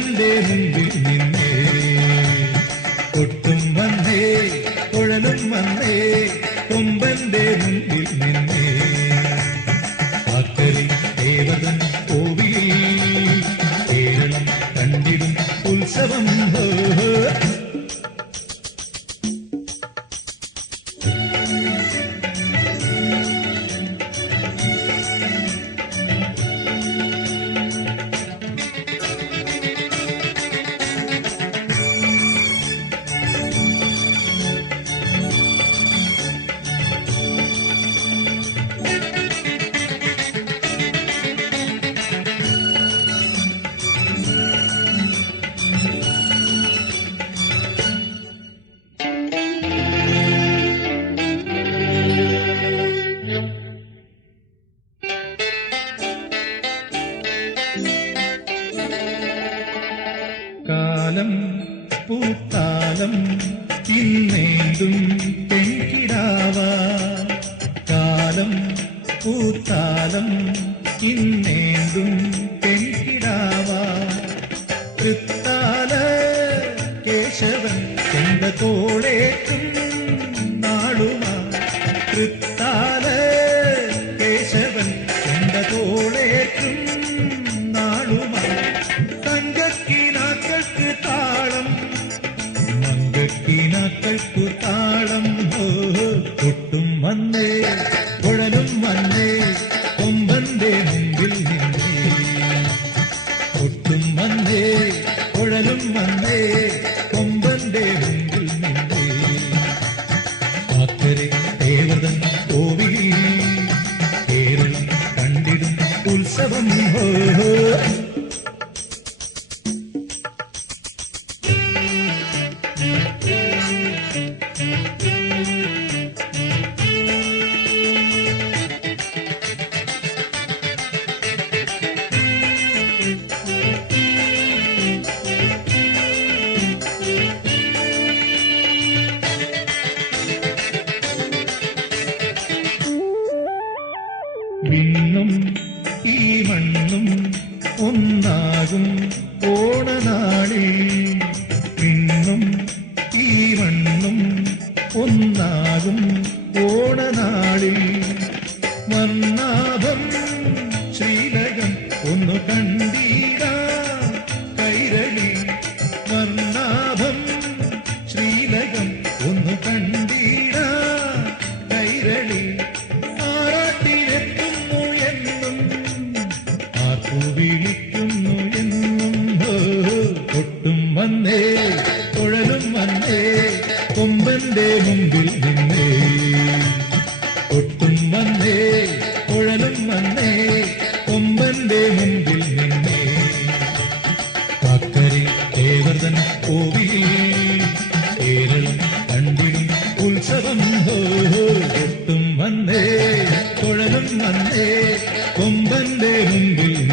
കൊമ്പന്റെ മുമ്പിൽ നിന്നേ കൊട്ടും വന്നേ കുഴലും വന്നേ കൊമ്പന്റെ മുമ്പിൽ നിന്നേ ആക്കരി ദേവതൻ കോവിലിൽ കേരളം കണ്ടിടും ഉത്സവം കാലം പൂത്താലം ഇന്നേന്തും പെൺകിടാവ കാലം പൂത്താലം ഇന്നേന്തും പെൺകിടാവ തൃത്താല കേശവൻ ചെണ്ട തോളേറ്റും നാളുമാ തൃത്താല കേശവൻ ചെണ്ട തോളേറ്റും നാളുമാ തങ്കക്കിനാക്കൾക്ക് താളം മങ്കക്കിനാക്കൾക്ക് താളം കൊട്ടും വന്നേ കുഴലും വന്നേ കൊമ്പന്റെ മുമ്പിൽ നിന്നേ കൊട്ടും വന്നേ കുഴലും വന്നേ കൊമ്പന്റെ മുമ്പിൽ നിന്നേ ആക്കരെ ദേവതൻ കോവിലിൽ കേരളം കണ്ടിടും ഉത്സവം വിണ്ണും ഈ മണ്ണും ഒന്നാകും ഓണനാളിൽ വിണ്ണും ഈ മണ്ണും ഒന്നാകും ഓണനാളിൽ വർണ്ണാഭം ശ്രീലകം ഒന്നു കണ്ടീരാ കൈരളി വർണ്ണാഭം ശ്രീലകം ഒന്നു കണ്ടീരാ കൈരളി വിളിക്കുന്നു എന്നും കൊട്ടും വന്നേ കുഴലും വന്നേ കൊമ്പന്റെ മുമ്പിൽ നിന്നേ കൊട്ടും വന്നേ കുഴലും വന്നേ കൊമ്പന്റെ മുമ്പിൽ നിന്നേ കാക്കരി ദേവതൻ കോവിലിൽ കേരളം കണ്ടിടും ഉത്സവം കൊട്ടും വന്നേ കുഴലും വന്നേ കൊമ്പന്റെ മുമ്പിൽ